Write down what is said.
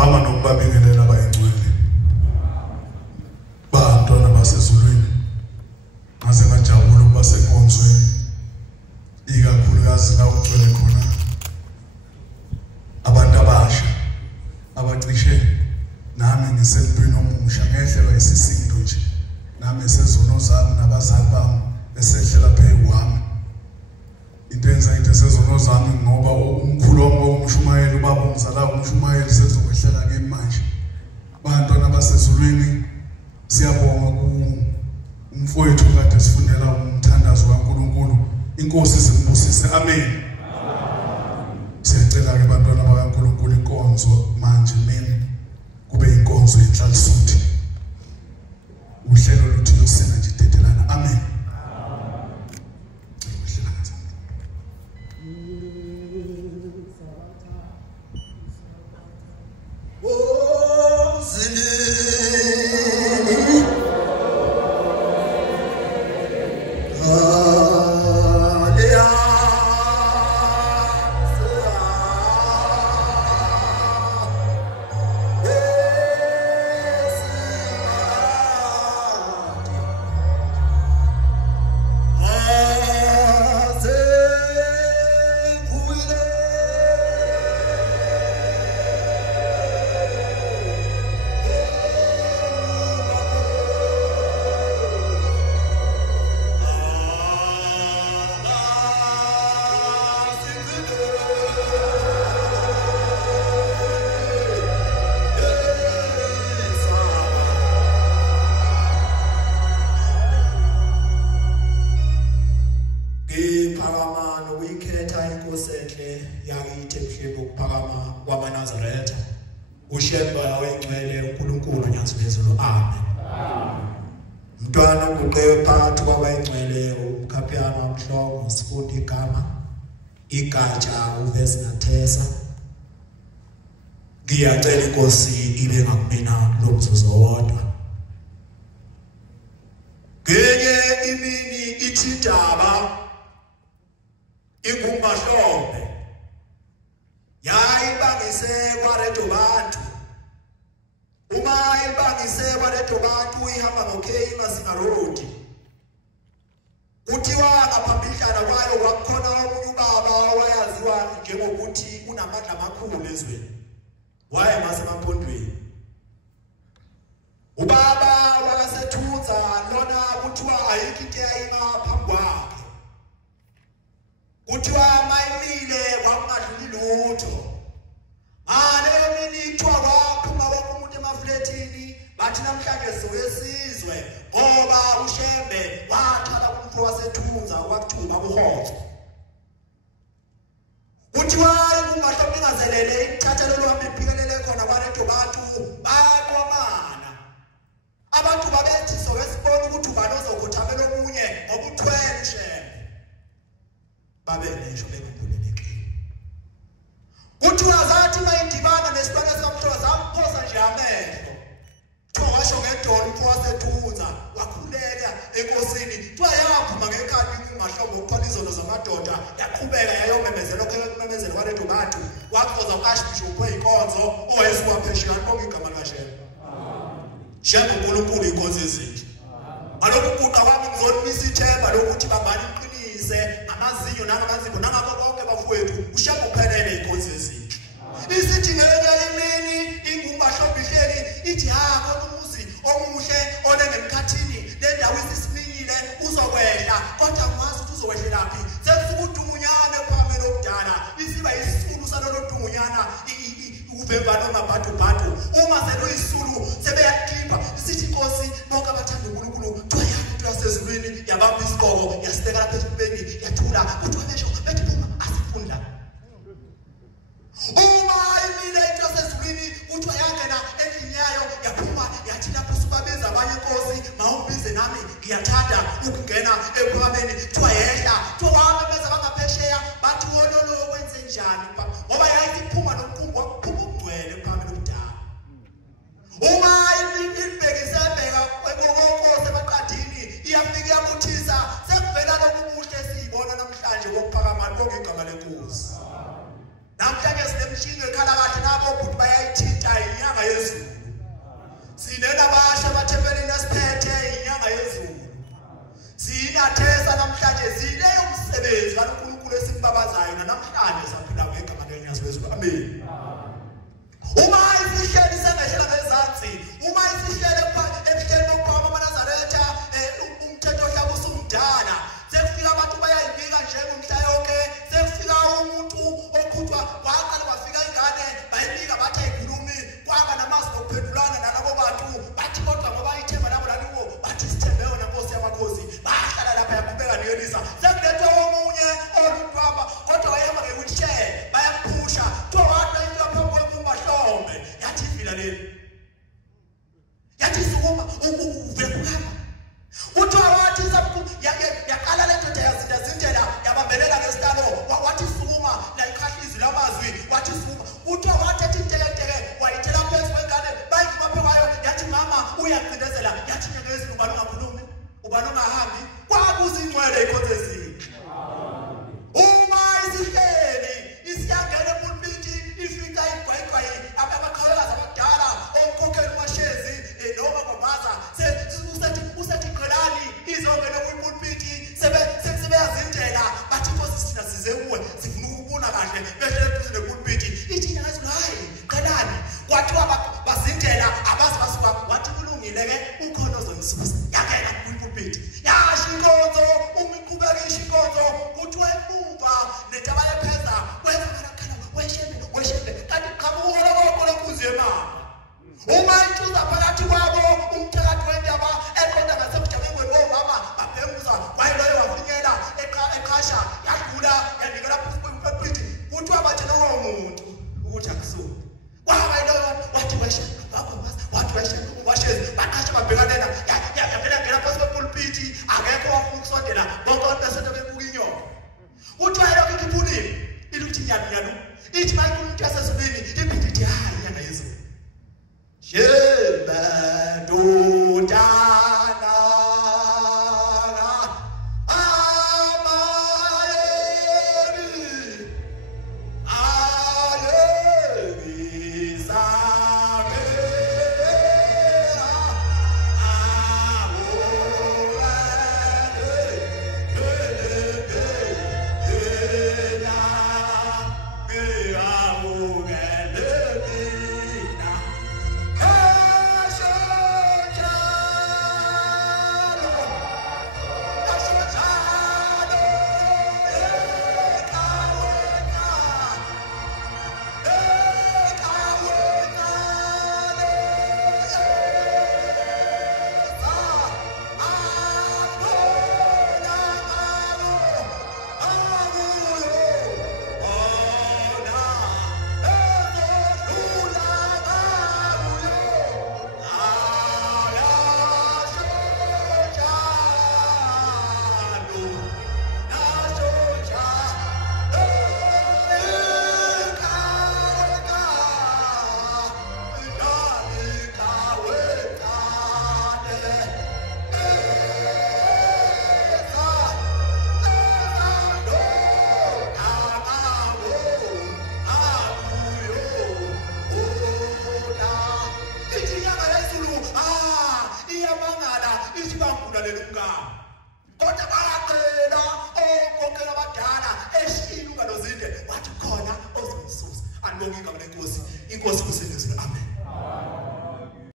siyaphakama nokubabingelela abayingcwele bantwana basezulwini ngaze ngajabula ukuba senkonzweni ikakhulukazi la ugcwele khona abantu abasha abacishe nami ngisempini omusha ngehlelwa isisindo nje nami sezono zami nabazali bami esehlela phezu kwami into enza into sezono zami ngoba umkhulu wami umshumayeli ubaba umzala umshumayeli sezokwehlela kimi manje bantwana basezulwini siyabonga umfowethu kade sifundela umthandazo kaNkuluNkulu inkosi simbusise amen siyacela ke bantwana bakaNkuluNkulu inkonzo manje mina kube inkonzo yenhlalisuthi uhlelo luthi lusena nje dedelana amen ngiyacela inkosi ibe ngakumina lo mzuzu wodwa ngenye imini ithidaba ingumahlombe yayibangise kwaredo bantu uma ibangise kwaredo bantu ihamba ngoKey Masinga Road kuthiwa ngaphambidlana kwayo kwakhona omunye ubaba owayaziwa njengokuthi unamandla amakhulu ezweni waye masemampondweni ubaba wakaSethunza lona kuthiwa ayikho into eyayima phambi kwakhe kuthiwa mayimile kwakungadluli lutho ngaleyo mini kuthiwa kwaphuma wonke umuntu emafletini bathi namhlanje sizoyesizwe ngoba uShembe wathatha umfo waSethunza wakuthuba kuhozo kuthiwa ingumahlombe ingazelele ithathele lombe iphikelele khona kwaredo bantu bayakwamana abantu babethi sowesibona ukuthi ubani ozokuthamela omunye ngoba uthwele uShembe babe nesho bekhumbulelekile kuthiwa zathi mayindibana nesibane samhlobo zamphosa nje amehlo kuthiwa washo ngedolo umfo waSethunza wakhuleka enkosini kuthiwa yaphuma ngekhadi ingumahlombe ukuthwala izono zamadoda yaqhubeka yayomemezela kumemezela kwaredo bantu wakhoza uArchbishop oyinkonzo owayesuwaphesheya bonke igama likaShembe Shembe uNkulunkulu inkonzo ezinhle alokhu kuqa kwami ngizonimisa ithemba lokuthi bambani iqinise ngamazinyo nangamazimbo nangabo bonke bafowethu uShembe uphelele inkonzo ezinhle isithi ngenye imini ingumahlombe ihleli ithi ha umuzi omuhle onemkhathini lendawo isisiminile uzokwehla kodwa ngwazi ukuthi uzokwehlela phi sekusukuthi umunyane phambili okudala isiba isisulu salolo dumunyana uvembana amabhadu bhadu uma seluyisulu sebeyakhipha isithi inkosi bonke abathanda uNkulunkulu thoyana lasezulwini yabamba isiqoko yasibeka lapha esibeni yathula kuthiwa besho bethi phuma asifunda uma imile lasezulwini kuthiwa yangena endlini yayo yaphuma yathi lapho subabiza abanye inkosi mawubize nami ngiyathanda ukungena ephakameni kuthiwa yehla kuthiwa wabeza bangaphesheya bathi wololo kwenze njani ngoba yayiphuma nomkhumbu waphuma ugcwele phambili ukudala uma ibhekisebheka kwenkokose emaqadini iyafika yakuthisa sekuvela lokubuhle siyibona namhlanje kokuphakama konke igama lenkosi namhlanje sinemshini ekhala kahle nabo futhi bayayithinta uma isihleli sengehlela ngezansi uma isihleli ebuhleni bokuphama amaNazaretha umthetho ohlaba usumdala sekufika abantu bayayibika njengomhla yonke sekufika umuntu okhutshwa waqala wafika ingane bayibika bathi ayikhulumi kwaba namazwi okuphendulana nalabo bantu bathi kodwa ngoba ithemba labo laliwo bathi sithembe yona Nkosi yamakhosi bahlala lapha yakubeka neyelisa sekulethwa omunye oluphamba kodwa wayema nge-wheelchair bayaphusha kuthiwa wathi into yaphambi kwemahlombe yathi ivila leli yathi sukuma uvekuhamba kuthiwa wathi yaqala le ndoda yazindela yabambelela ngesitalo wathi sukuma la ikhahla izwi lamazwi wathi sukuma kuthiwa wathi ethi nteketeke wayithela phezu kwengane bayivuma phe kwayo yathi mama uyaqindezela yathi nyanga yezulu ubani ungakhulumi ubani ungahambi kwakuzingcwele ikhonzezini uma isihleli isiyangena epulpiti ifika igwayigwayi abakhalakazi abadala omkhokheli umashezi noma ngomaza usethi qhelani izongena kwipulpiti sebeyazindlela bathi Nkosi sina size kuwe sifuna ukubona kahle behle eduze nepulpiti ithi nyazo hayi qhelani kwathiwa bazindlela abazi basuka wathi kulungile ke ukhona ozongisusa yangena kwipulpiti yasho inkonzo umiqhubeka ishinkonzo kuthiwa emuva netaba yepheza wezakhala weshebe kanti qhamuka lokho lenkuzi yemama uma icuza phakathi kwabo umthakathi wendaba eqonda ngasebujamengweni bomama baphenguza wayiloyo wafinyela eqhasha yadlula yanikela pulpiti kuthiwa bathi lowo muntu ukuthi akusuke kwaba yiloyo wathi weshe wathi weshe washezi baqasha babhekanela yavela ngena phansi kwepulpiti akekho wafuna ukusondela bonke abantu besento bebuka inyoko kuthiwa yilokho iphulile iluthi nyalu ithi mayikhuluma umuntu yasesibini iphinde ithi hayi nyanga yezulu Shebadodana amayeri ayegizame Inkosi kusengizwe amen